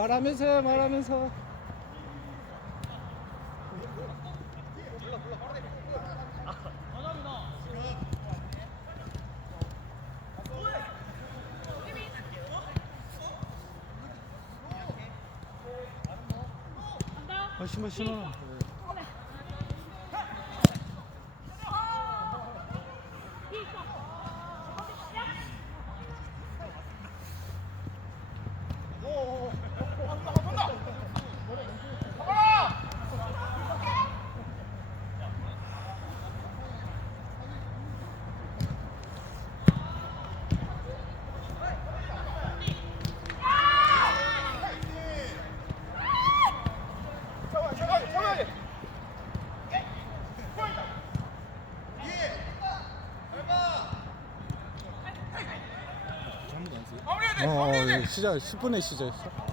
말하면서요 말하면서. 아 심어 심어 시작 10분에 시작했어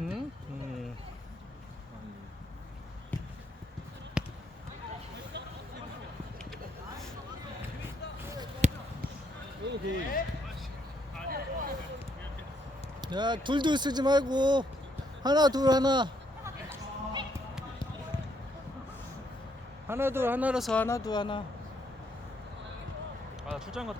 응? 음. 야 둘둘 쓰지 말고. 하나 둘 하나. 하나 둘 하나라서 하나 둘 하나. 아 출장 갔다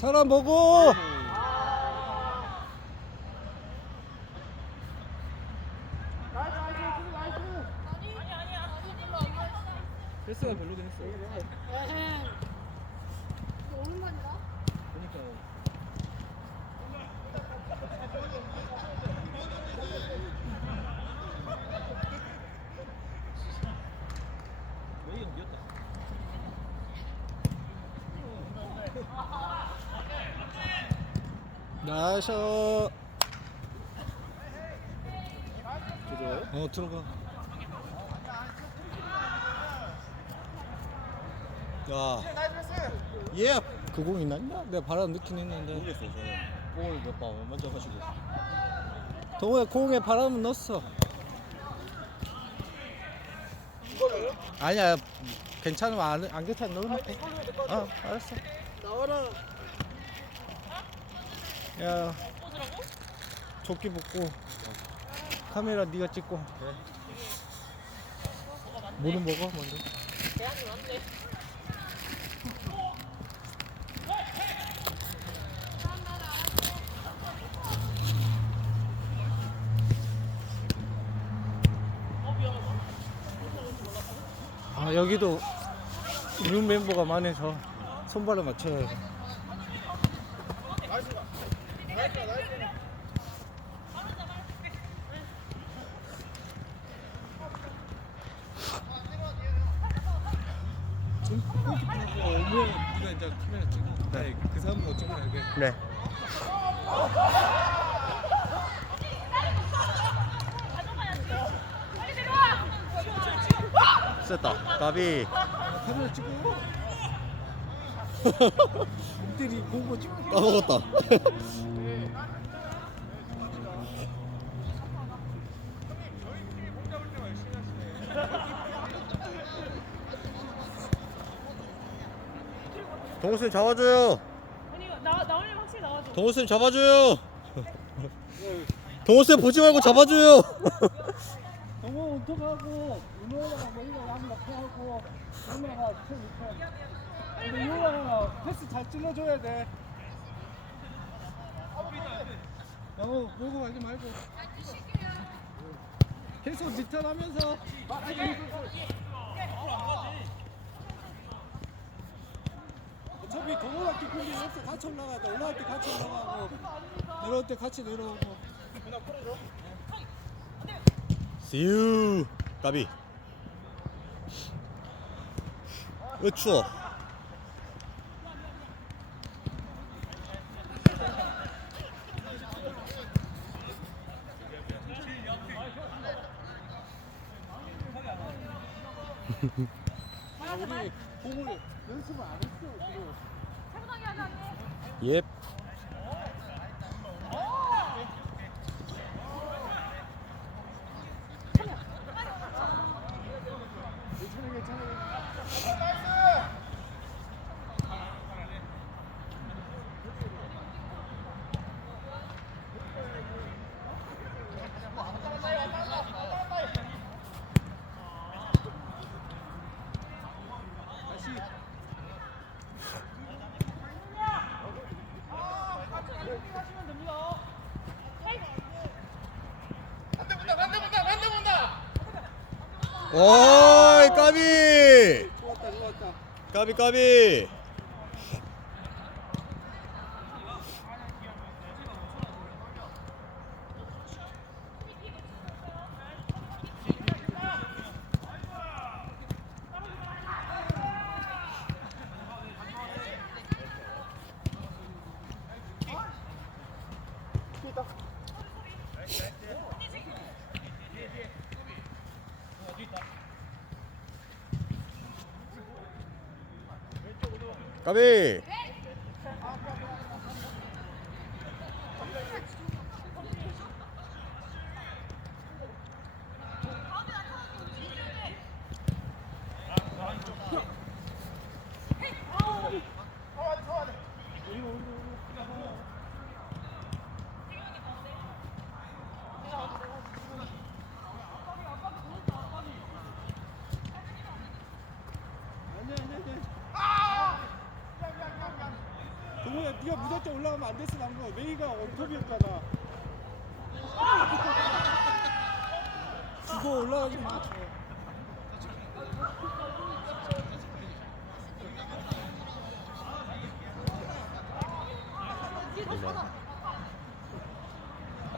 사람 보고 패스가 별로긴 했어. 그러니까 메이는 이겼다 나셔. 들어요? 어 들어가. 야 예 그 공이 났냐? 내가 바람 넣긴 했는데. 모르겠어요 저는. 공을 몇번 먼저 가지고 동호야 공에 바람은 넣었어. 아니야 괜찮으면 안, 안 괜찮아 넣어놓고 어 알았어 나와라 야. 조끼 벗고 카메라 네가 찍고. 뭐는 먹어 먼저. 아 여기도 뉴 멤버가 많아서 손발을 맞춰야 돼. 쎘다. 가비. 카메라 찍고 공들이 공거 찍고 까먹었다. 동호수님 잡아줘요. 아니 나 나올려 확실히 나와줘. 동호수님 잡아줘요. 동호수님 보지 말고 잡아줘요. 동호 온톱하고 이모랑 멀리 가 피하고 은호가 쳐 밑에 근데 유호가 패스 잘 찔러줘야 돼 너무 보고 가지 말고 계속 리턴하면서 어차피 동호가 뒷공기 없어 같이 올라가야 돼 올라갈 때 같이 올라가고 내려올 때 같이 내려오고 See you. 까비. 왜 추워? 아, 우리 공을 연습을 안 했어 지금. 예. 괜찮아 괜찮아. 다시. 오이 까비. 좋았다 좋았다. 까비 까비. 까비. 아니야 아니야 아니야. 동호야 네가 무작정 올라가면 안 됐어 메이가 원톱이었잖아. 주고 올라가지 마.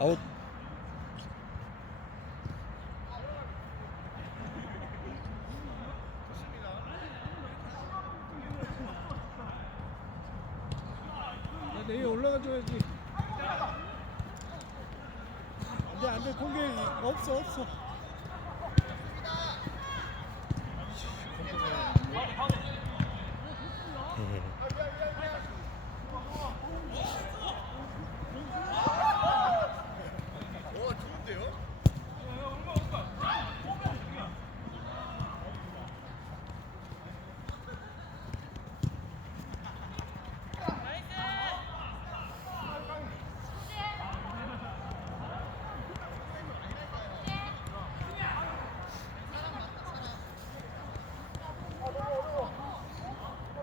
아웃. 야, 내일 올라가줘야지. 안돼 안돼 공격이 없어 없어.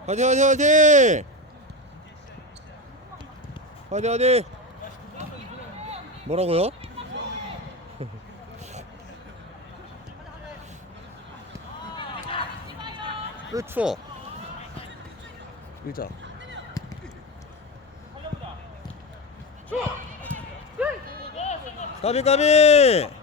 화이팅 화이팅 화이팅. 화이팅 화이팅. 뭐라고요? 왜 추워? 의자. 까비 까비.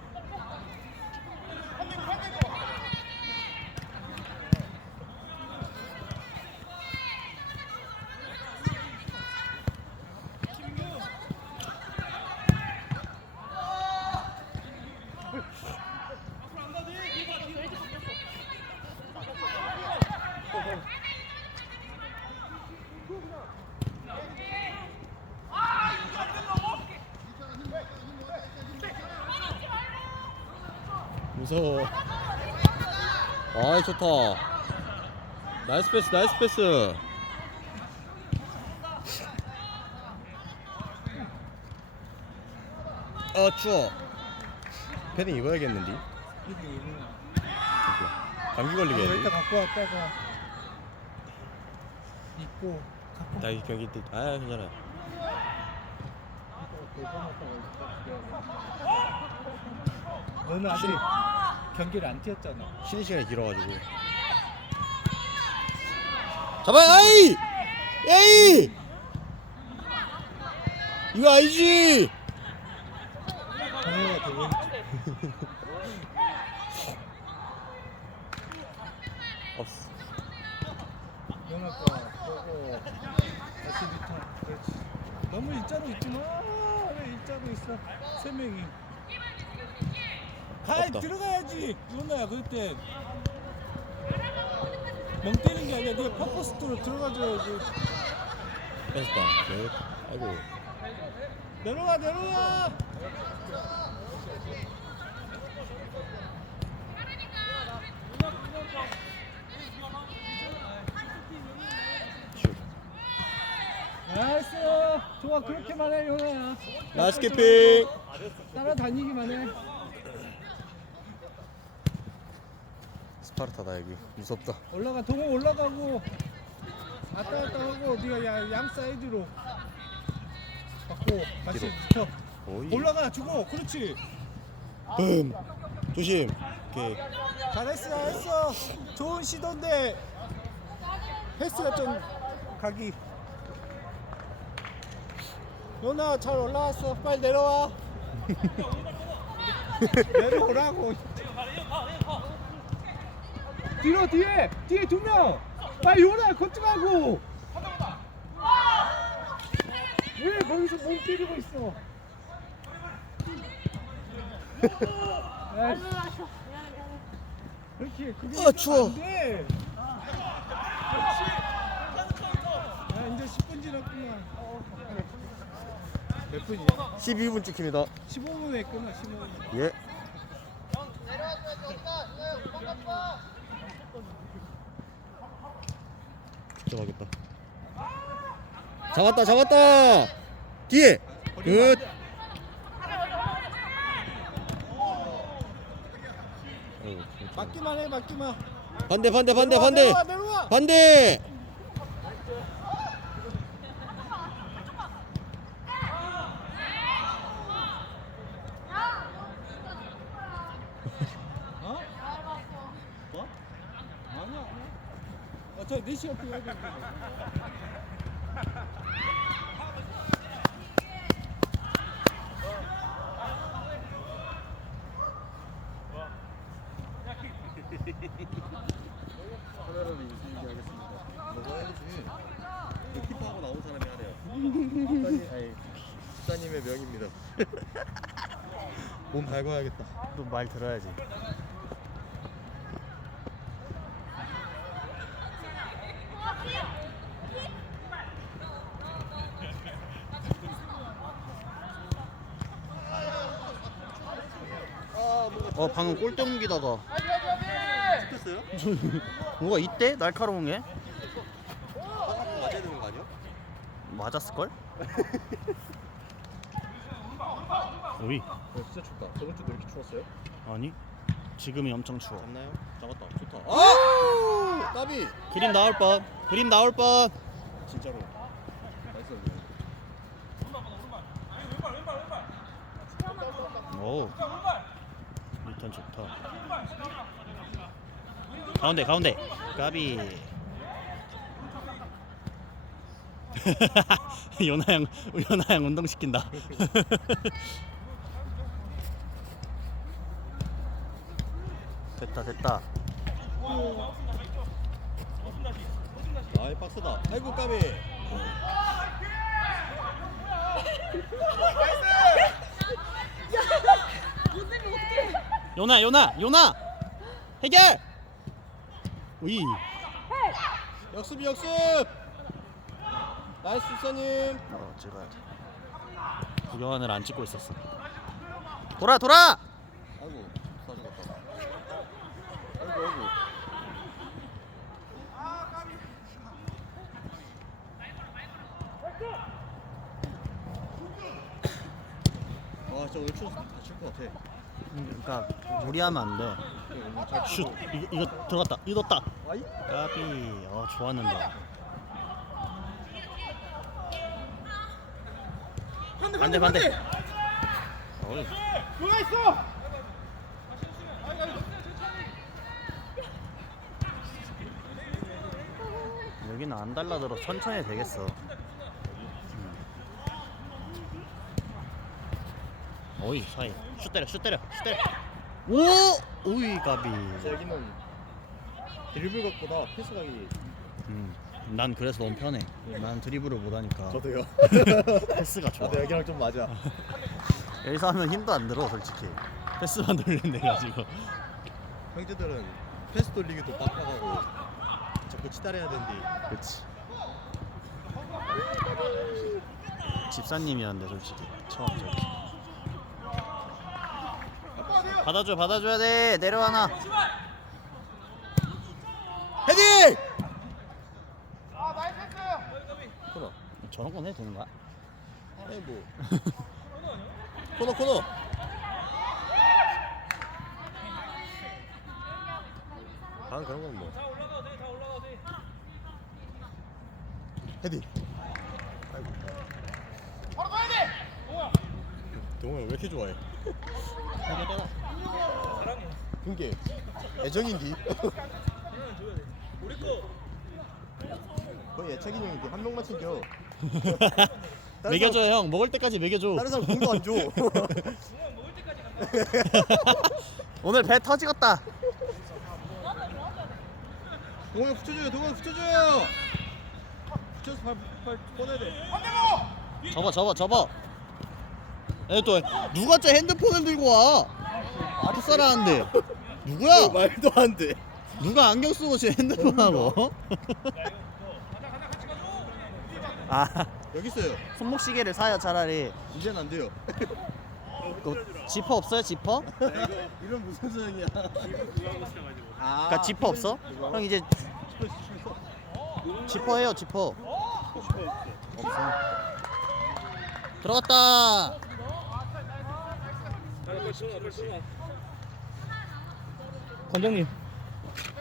무서워. 아이 좋다. 나이스 패스, 나이스 패스. 아 추워. 패딩 입어야겠는데. 감기 걸리겠는데. 일단 아, 그러니까 갖고 왔다가 입고 갖고 나이 경기 때, 아 괜찮아. 왔다가 대본 왔다가 이따 기억해. 너는 아직 경기를 안 뛰었잖아. 쉬는 시간이 길어가지고 잡아 아이 에이 이거 알지 동호가 되게 없어 너는 거 보고 다시 리턴. 그렇지. 너무 일자로 있지 마. 왜 일자로 있어? 세 명이. 가 없다. 들어가야지. 누나야 그때 멍 때리는 게 아니라 네가 퍼포스트로 들어가줘야지. 뺐다 네. 아이고 내려와 내려와. 슛 나이스. 좋아 그렇게만 해 요나야. 나이스 키핑 따라다니기만 해. 스 파르타다 여기. 무섭다. 올라가 동호 올라가고. 왔다 갔다 하고 네가 야, 양 사이드로 받고 다시. 붙여 오이 올라가 주고. 그렇지. 붐. 조심. 오케이. 잘했어 잘했어. 좋은 시도인데. 패스가 좀 가기 요나 잘 올라왔어. 빨리 내려와. 내려오라고 뒤로 뒤에 뒤에 두명. 빨리 요나 걷지 말고. 왜 거기서 몸 때리고 있어? 아이씨. 그렇지 그게 아, 추워. 안 돼. 그렇지. 야 이제 10분 지났구만. 몇 분이야? 12분 찍힙니다. 15분에 끊어 15분. 예 득점하겠다 잡았다 잡았다. 뒤에. 끝. 맞기만 해 맞기만. 반대 반대 반대 반대. 내려와 내려와. 반대 어? 뭐? 아니야 아니야 어차피 4시간 뛰어야 되는데 키퍼하고 나온 사람이 하래요 아니 국사님의 명입니다 몸 달궈야겠다 너말 들어야지 어 방금 골대 옮기다가 찍혔어요? 뭐가 이때 날카로운 게 화장 맞아야 되는 거 아니야? 맞았을 걸? 오이. 진짜 춥다. 저번 주도 이렇게 추웠어요? 아니 지금이 엄청 추워. 잡나요? 잡았다. 좋다. 아! 까비! 그림 나올 뻔 그림 나올 뻔 진짜로. 나이스. 오 리턴 좋다. 가운데 가운데. 까비. 요나양 요나양 운동 시킨다 됐다 됐다. 아이 박스다. 아이고 까비. 요나 요나 요나. 해결! 우이. 역습 역습. 나이스 수사님. 어 찍어야 돼 구경하느라 안 찍고 있었어. 돌아 돌아 아이고 사 죽었다 아 진짜 오늘 추워서 다칠 것 같아. 그러니까 무리하면 안 돼. 오늘 잘슛 이거, 이거 들어갔다. 아이? 까비. 어 좋았는데. 반대 반대. 어이. 누가 있어? 여기는 안 달라들어 천천히 되겠어. 음. 오이 사이 슛 때려 슛 때려 슛 때려. 오 오이 가비. 진짜 여기는 드리블 각보다 패스 각이 음. 난 그래서 너무 편해. 난 드리블을 못하니까 저도요. 패스가 좋아. 저도 여기랑 좀 맞아. 여기서 하면 힘도 안 들어 솔직히. 패스만 돌린대 가지고. 형제들은 패스 돌리기도 빡빡하고 자꾸 치달해야 되는데 그렇지. 집사님이었는데 솔직히 처음 저기. 받아줘 받아줘야 돼 내려와 나. 헤딩! 코너. 저런 건 해도 되는 거야? 아니 뭐 코너 코너. 아 그런 건 뭐. 헤딩. 아이고. 바로 가야 돼. 동호 형왜 이렇게 좋아해? 그게 애정인디. 거의 애착 인형인데 한 명만 챙겨. 먹여줘 형 먹을 때까지 먹여줘. 다른 사람 공도 안 줘. 오늘 배 터지겠다. 동호 형 붙여줘요. 동호 형 붙여줘요. 붙여서 발, 발 꺼내야 돼. 접어 접어 접어. 에또 누가 저 핸드폰을 들고 와? 풋살하는데 누구야? 말도 안 돼. 누가 안경 쓰고 제 핸드폰 하고? 아 여기 있어요. 손목 시계를 사요 차라리. 이제는 안 돼요. 그 지퍼 없어요 지퍼? 이런 무슨 소용이야. 아, 그러니까 지퍼 없어? 형 이제 지퍼 해요 지퍼. 없어. 들어갔다. 관장님.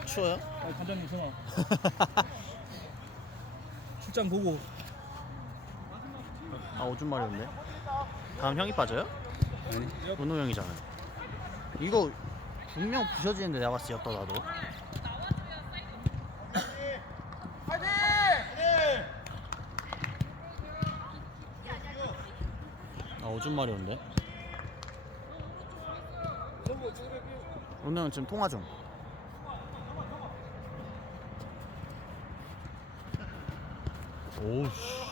추워요? 아, 관장님 전화. 출장 보고. 아 오줌 마려운데. 다음 형이 빠져요? 아니. 은호 형이잖아요. 이거 분명 부셔지는데 내가 봤을 때 였다 나도. 마려운데. 은호 형 지금 통화 중. 오우씨.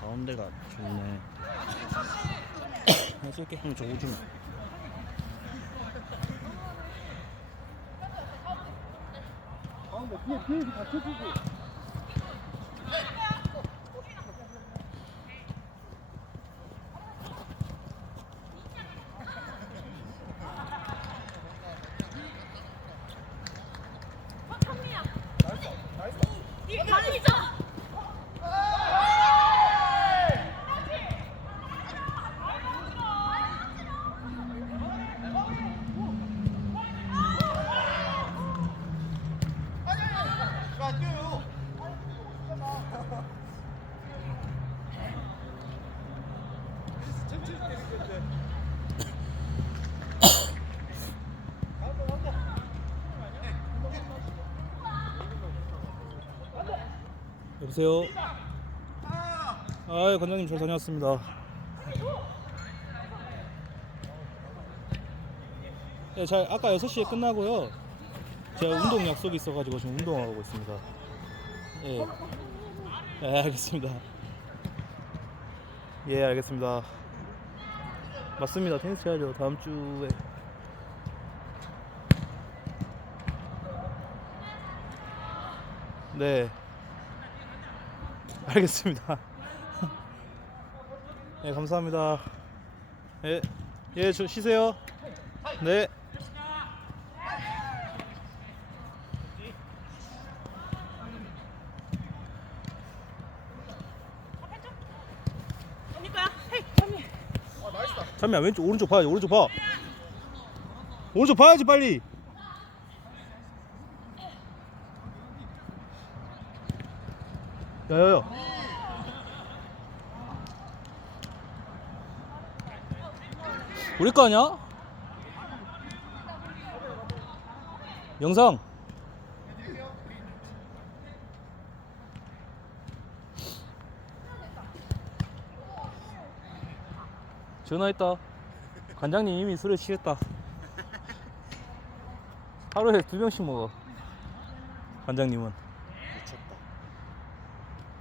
가운데가 좋네. 나 쏠게. 형, 저 오줌. 아, 근데 뒤에 뒤에 받쳐주지. 여보세요. 아, 관장님 잘 다녀왔습니다. 네, 잘 아까 6시에 끝나고요. 제가 운동 약속이 있어가지고 지금 운동하고 있습니다. 예. 네, 알겠습니다. 예, 알겠습니다. 맞습니다. 테니스 쳐야죠. 다음 주에. 네. 알겠습니다. 네, 감사합니다. 예, 예, 저 쉬세요. 네. 찬미야 왼쪽 오른쪽 봐야지 오른쪽 봐. 오른쪽 봐야지 빨리. 야야야. 우리 거 아니야? 영상 전화했다 관장님 이미 술에 취했다 하루에 두 병씩 먹어 관장님은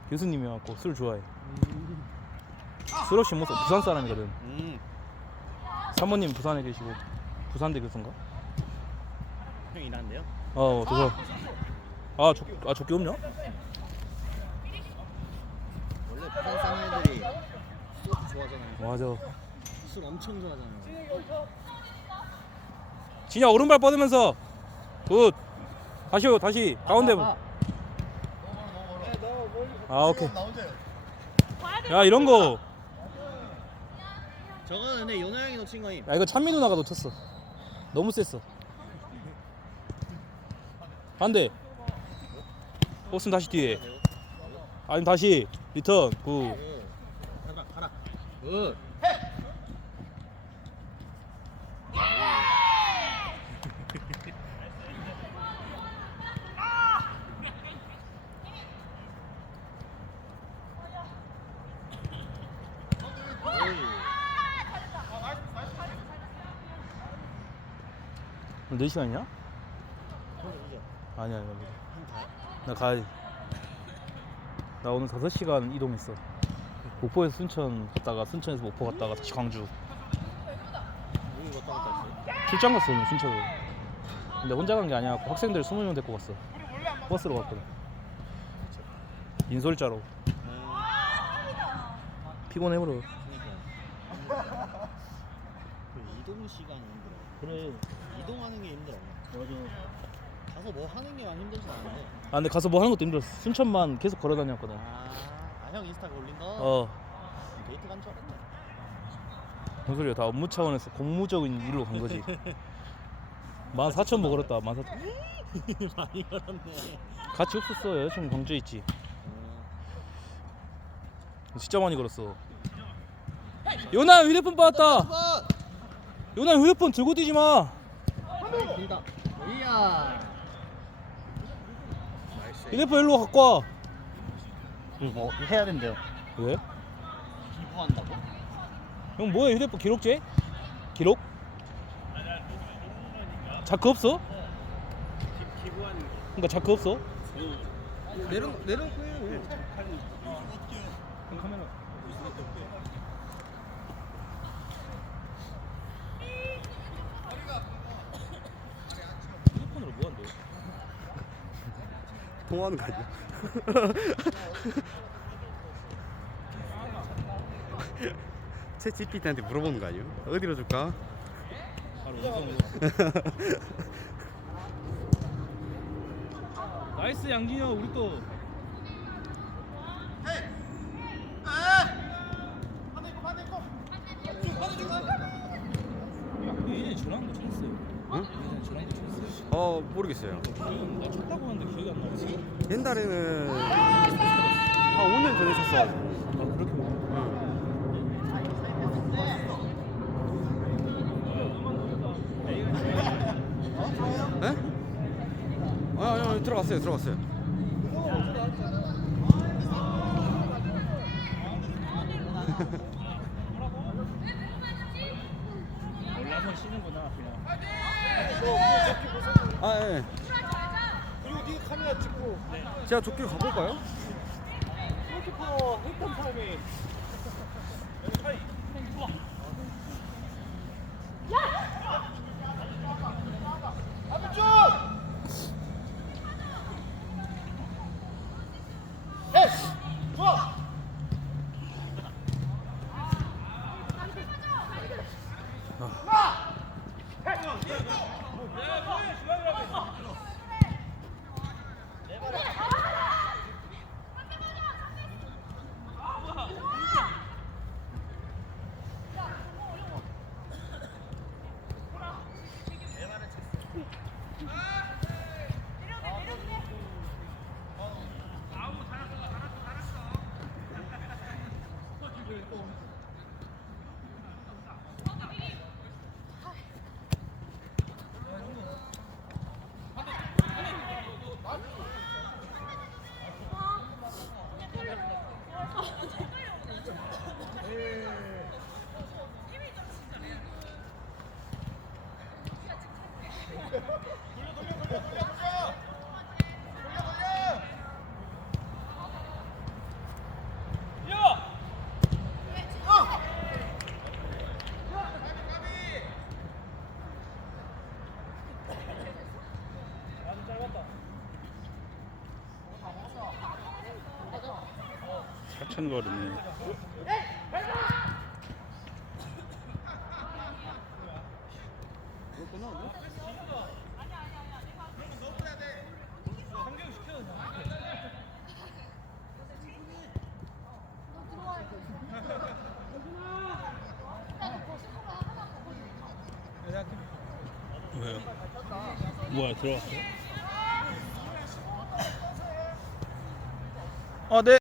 교수님이 와갖고 술 좋아해 술 없이 못 써. 부산 사람이거든 음. 사모님 부산에 계시고 부산대 교수인가? 형 일하는데요? 어 그래서 아, 조, 아 조끼 없냐? 원래 부산 사람들이 소주 좋아하잖아요. 맞아 술 엄청 좋아하잖아요. 진야 오른발 뻗으면서. 굿. 다시요 다시. 가운데 아, 아 오케이. 야 이런 거. 저거는 근데 연호 형이 놓친 거임. 야 이거 찬미 누나가 놓쳤어. 너무 셌어. 반대. 버스는 다시 뒤에. 아니 다시. 리턴. 굿. 가라 가라. 굿. 4시간이냐? 아니 아니 아니 나 가야지 나 오늘 5시간 이동했어. 목포에서 순천 갔다가 순천에서 목포 갔다가 다시 광주. 출장 갔어 오늘 순천으로. 근데 혼자 간 게 아니야. 학생들 20명 데리고 갔어. 버스로 갔거든. 인솔자로. 피곤해 버려 그러니까. 그 이동 시간이 힘들어. 그래. 이동하는 게 힘들어. 맞아. 가서 뭐 하는 게 많이 힘들지 않은데. 아 근데 가서 뭐 하는 것도 힘들었어. 순천만 계속 걸어 다녔거든. 아, 아형 인스타 올린 거. 어. 데이트 간 줄 알았네. 무슨 소리야. 다 업무 차원에서 공무적인 일로 간 거지. 14,000 뭐 걸었다. 14,000 많이 걸었네. 같이 없었어. 여자친구 광주에 있지. 어. 진짜 많이 걸었어. 요나 휴대폰 받았다 요나 휴대폰 들고 뛰지 마 된다. 이야. 휴대폰 일로 갖고 와 이거 뭐 해야 된대요. 왜? 기부한다고? 형 뭐야 휴대폰 기록제? 기록? 자크 없어? 그러니까 자크 없어? 내려 내려놓고 해. 카메라. 휴대폰으로 뭐 한대? 통화하는 거 아니야? 채 GPT한테 물어보는 거 아니에요? 어디로 줄까? 바로 음성으로. 나이스 양진혁 우리 또. 예전에 전화한 거 찾았어요. 응? 예전에 전화한 거 찾았어요. 어 모르겠어요. 나 쳤다고 하는데 기억이 안 나네. 옛날에는 한 5년 전에 샀어. 아 그렇게 먹어. 에? 아, 아니, 아니 들어갔어요, 들어갔어요. 제가 좋게 가볼까요? 골키퍼 했던 사람이 Yeah. 천걸음이네. 왜요? 뭐야 들어왔어? 아 네.